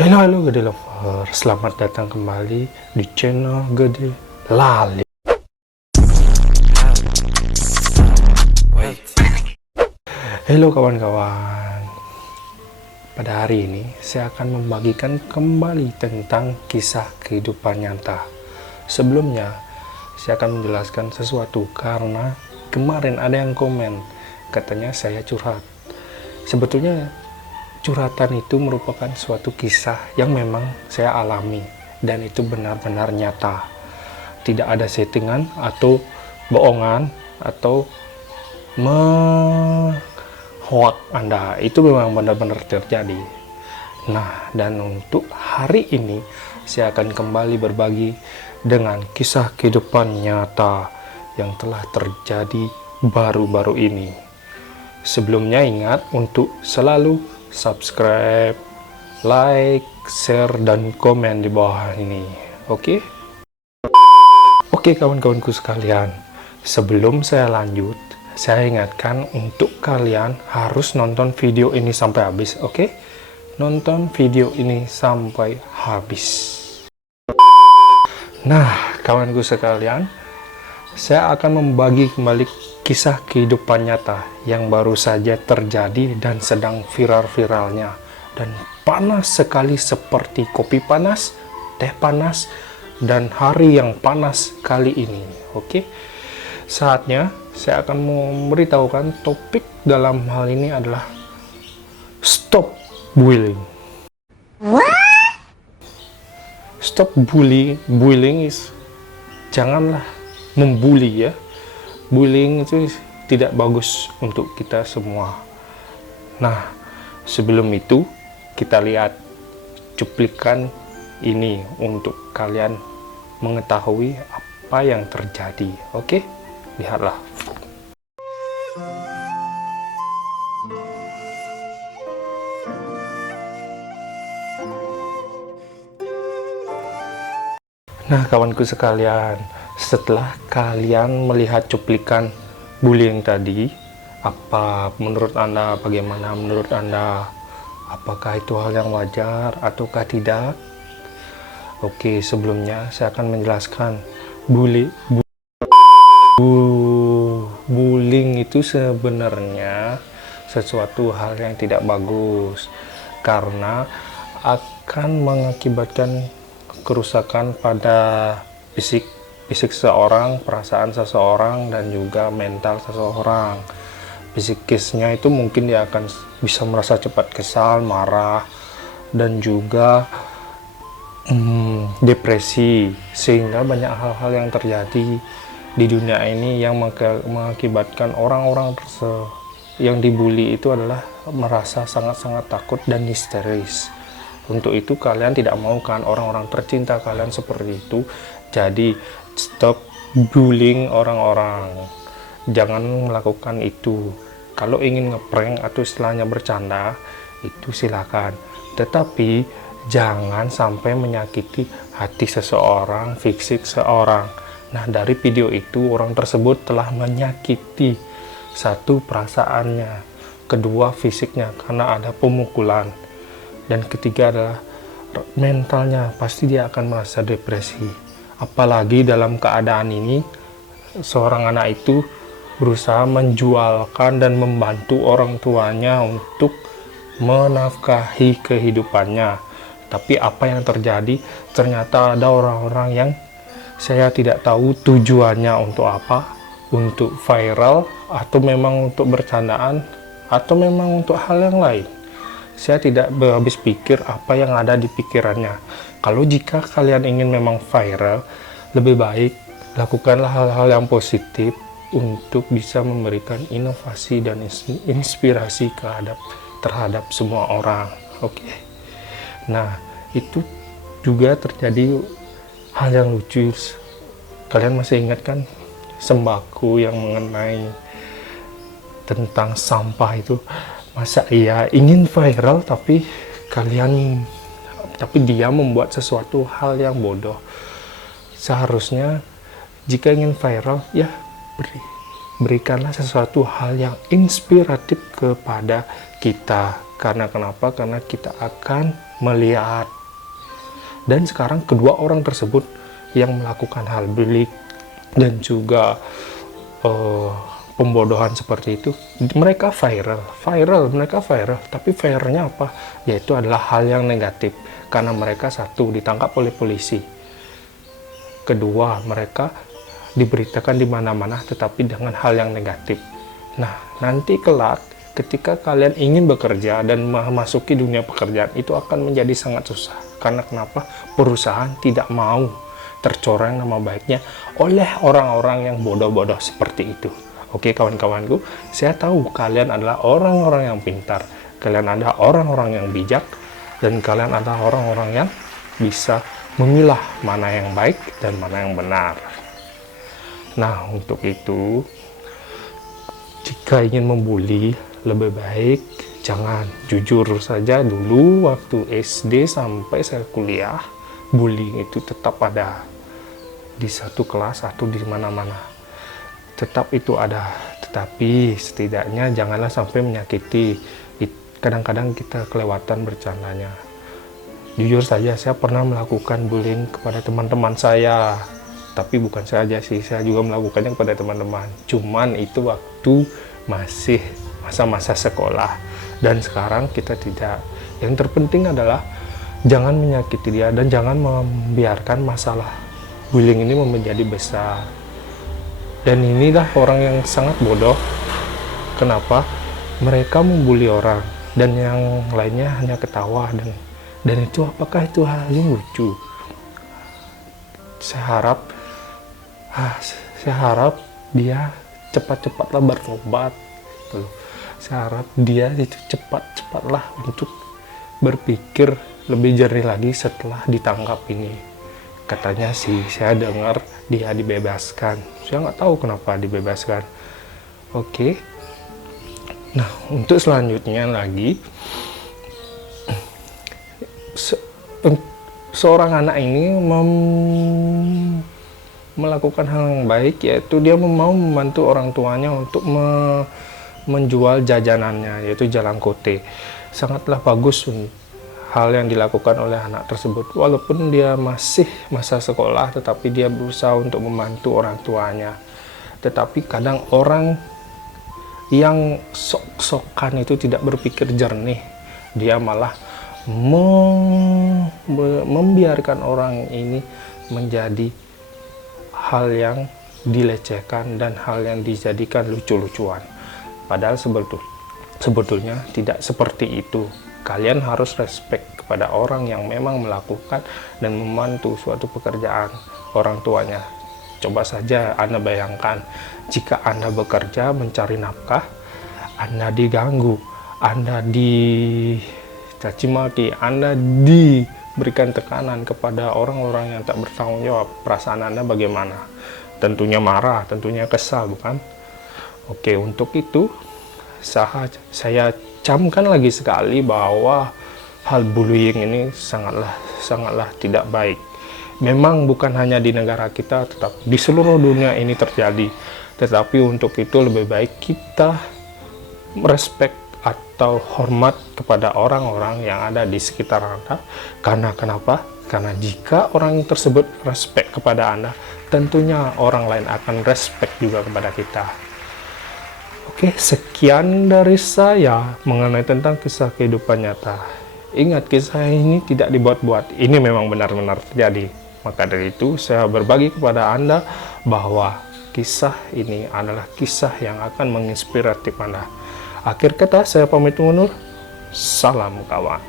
Halo Gede Lover, selamat datang kembali di channel Gede Lali. Halo kawan-kawan, pada hari ini saya akan membagikan kembali tentang kisah kehidupan nyata. Sebelumnya, saya akan menjelaskan sesuatu karena kemarin ada yang komen, katanya saya curhat. Sebetulnya curhatan itu merupakan suatu kisah yang memang saya alami dan itu benar-benar nyata. Tidak ada settingan atau bohongan atau hoak Anda, itu memang benar-benar terjadi. Nah, dan untuk hari ini saya akan kembali berbagi dengan kisah kehidupan nyata yang telah terjadi baru-baru ini. Sebelumnya ingat untuk selalu subscribe, like, share, dan komen di bawah ini. Oke? Oke kawan-kawanku sekalian, sebelum saya lanjut, saya ingatkan untuk kalian harus nonton video ini sampai habis, oke? Nonton video ini sampai habis. Nah, kawanku sekalian, saya akan membagi kembali kisah kehidupan nyata yang baru saja terjadi dan sedang viral-viralnya dan panas sekali seperti kopi panas, teh panas, dan hari yang panas kali ini. Oke, saatnya saya akan memberitahukan topik dalam hal ini adalah stop bullying. Stop bullying is janganlah membuli ya. Bullying itu tidak bagus untuk kita semua. Nah, sebelum itu kita lihat cuplikan ini untuk kalian mengetahui apa yang terjadi. Oke, lihatlah. Nah, kawanku sekalian, setelah kalian melihat cuplikan bullying tadi, apa menurut Anda, bagaimana menurut Anda? Apakah itu hal yang wajar ataukah tidak? Oke, sebelumnya saya akan menjelaskan bullying itu sebenarnya sesuatu hal yang tidak bagus karena akan mengakibatkan kerusakan pada fisik seseorang, perasaan seseorang, dan juga mental seseorang. Psikisnya itu mungkin dia akan bisa merasa cepat kesal, marah, dan juga depresi, sehingga banyak hal-hal yang terjadi di dunia ini yang mengakibatkan orang-orang yang dibully itu adalah merasa sangat-sangat takut dan histeris. Untuk itu kalian tidak mau kan orang-orang tercinta kalian seperti itu. Jadi stop bullying orang-orang, jangan melakukan itu. Kalau ingin ngeprank atau istilahnya bercanda itu silakan, tetapi jangan sampai menyakiti hati seseorang, fisik seseorang. Nah, dari video itu orang tersebut telah menyakiti satu perasaannya, kedua fisiknya karena ada pemukulan, dan ketiga adalah mentalnya, pasti dia akan merasa depresi. Apalagi dalam keadaan ini seorang anak itu berusaha menjualkan dan membantu orang tuanya untuk menafkahi kehidupannya. Tapi apa yang terjadi, ternyata ada orang-orang yang saya tidak tahu tujuannya untuk apa, untuk viral atau memang untuk bercandaan atau memang untuk hal yang lain. Saya tidak berhabis pikir apa yang ada di pikirannya. Kalau jika kalian ingin memang viral, lebih baik lakukanlah hal-hal yang positif untuk bisa memberikan inovasi dan inspirasi terhadap semua orang. Oke. Nah, itu juga terjadi hal yang lucu. Kalian masih ingat kan sembako yang mengenai tentang sampah itu? Masa iya ingin viral tapi dia membuat sesuatu hal yang bodoh. Seharusnya jika ingin viral ya berikanlah sesuatu hal yang inspiratif kepada kita. Karena kenapa? Karena kita akan melihat. Dan sekarang kedua orang tersebut yang melakukan hal belik dan juga pembodohan seperti itu, mereka mereka viral, tapi viralnya apa? Yaitu adalah hal yang negatif, karena mereka satu, ditangkap oleh polisi, kedua, mereka diberitakan di mana-mana tetapi dengan hal yang negatif. Nah, nanti kelak ketika kalian ingin bekerja dan memasuki dunia pekerjaan, itu akan menjadi sangat susah. Karena kenapa? Perusahaan tidak mau tercoreng nama baiknya oleh orang-orang yang bodoh-bodoh seperti itu. Oke kawan-kawanku, saya tahu kalian adalah orang-orang yang pintar, kalian adalah orang-orang yang bijak, dan kalian adalah orang-orang yang bisa memilah mana yang baik dan mana yang benar. Nah, untuk itu, jika ingin membuli, lebih baik jangan. Jujur saja, dulu waktu SD sampai saya kuliah, bullying itu tetap ada di satu kelas atau di mana-mana. Tetap itu ada, tetapi setidaknya janganlah sampai menyakiti. Kadang-kadang kita kelewatan bercandanya. Jujur saja, saya pernah melakukan bullying kepada teman-teman saya, tapi bukan saya aja sih, saya juga melakukannya kepada teman-teman. Cuman itu waktu masih masa-masa sekolah, dan sekarang kita tidak. Yang terpenting adalah jangan menyakiti dia dan jangan membiarkan masalah bullying ini menjadi besar. Dan inilah orang yang sangat bodoh. Kenapa? Mereka membuli orang dan yang lainnya hanya ketawa, dan itu apakah itu hal yang lucu? Saya harap dia cepat-cepatlah bertobat. Saya harap dia itu cepat-cepatlah untuk berpikir lebih jernih lagi setelah ditangkap ini. Katanya sih, saya dengar dia dibebaskan. Saya nggak tahu kenapa dibebaskan. Oke. Nah, untuk selanjutnya lagi, seorang anak ini melakukan hal yang baik, yaitu dia mau membantu orang tuanya untuk menjual jajanannya, yaitu jalangkote. Sangatlah bagus hal yang dilakukan oleh anak tersebut. Walaupun dia masih masa sekolah, tetapi dia berusaha untuk membantu orang tuanya. Tetapi kadang orang yang sok-sokan itu tidak berpikir jernih, dia malah membiarkan orang ini menjadi hal yang dilecehkan dan hal yang dijadikan lucu-lucuan. Padahal sebetulnya tidak seperti itu. Kalian harus respect kepada orang yang memang melakukan dan membantu suatu pekerjaan orang tuanya. Coba saja Anda bayangkan, jika Anda bekerja mencari nafkah, Anda diganggu, Anda dicaci maki, Anda diberikan tekanan kepada orang-orang yang tak bertanggung jawab, perasaan Anda bagaimana? Tentunya marah, tentunya kesal, bukan? Oke, untuk itu saya camkan lagi sekali bahwa hal bullying ini sangatlah tidak baik. Memang bukan hanya di negara kita, tetapi di seluruh dunia ini terjadi. Tetapi untuk itu lebih baik kita respect atau hormat kepada orang-orang yang ada di sekitar Anda. Karena kenapa? Karena jika orang tersebut respect kepada Anda, tentunya orang lain akan respect juga kepada kita. Oke, sekian dari saya mengenai tentang kisah kehidupan nyata. Ingat, kisah ini tidak dibuat-buat. Ini memang benar-benar terjadi. Maka dari itu, saya berbagi kepada Anda bahwa kisah ini adalah kisah yang akan menginspiratif Anda. Akhir kata, saya pamit undur. Salam kawan.